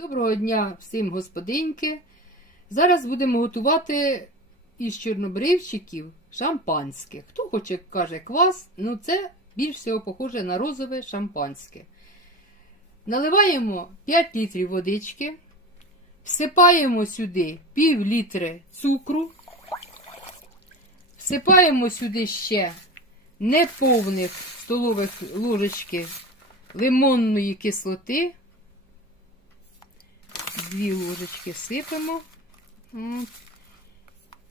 Доброго дня всім господинки. Зараз будемо готувати із чорнобривчиків шампанське. Хто хоче, каже квас, ну це більш всього похоже на розове шампанське. Наливаємо 5 літрів водички, всипаємо сюди пів літри цукру, всипаємо сюди ще неповних столових ложечки лимонної кислоти. Дві ложечки сипемо.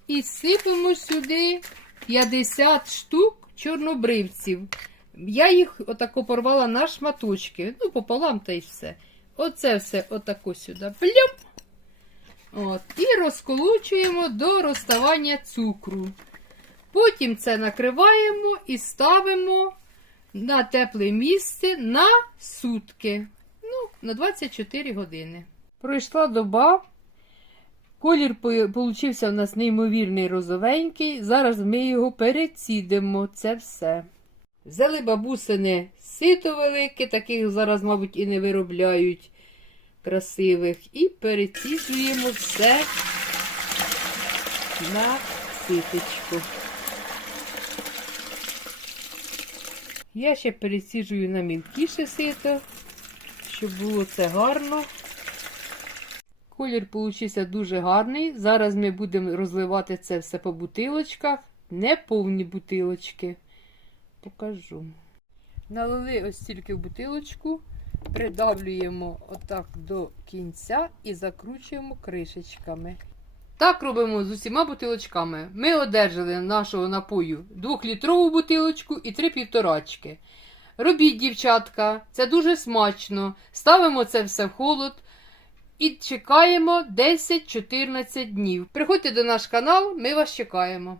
І сипемо сюди 50 штук чорнобривців. Я їх отако порвала на шматочки. Ну, пополам та й все. Оце все отако сюди. Плюп. От. І розколочуємо до розставання цукру. Потім це накриваємо і ставимо на тепле місце на сутки. Ну, на 24 години. Пройшла доба. Колір получився у нас неймовірний розовенький. Зараз ми його перецідимо. Це все. Взяли бабусини сито велике, таких зараз, мабуть, і не виробляють красивих. І переціджуємо все на ситочку. Я ще переціджую на мілкіше сито, щоб було це гарно. Колір получився дуже гарний. Зараз ми будемо розливати це все по бутилочках, не повні бутилочки. Покажу. Налили ось тільки в бутилочку, придавлюємо отак до кінця і закручуємо кришечками. Так робимо з усіма бутилочками. Ми одержали нашого напою 2-літрову бутилочку і 3 півторачки. Робіть, дівчатка, це дуже смачно. Ставимо це все в холод. І чекаємо 10-14 днів. Приходьте до наш канал, ми вас чекаємо.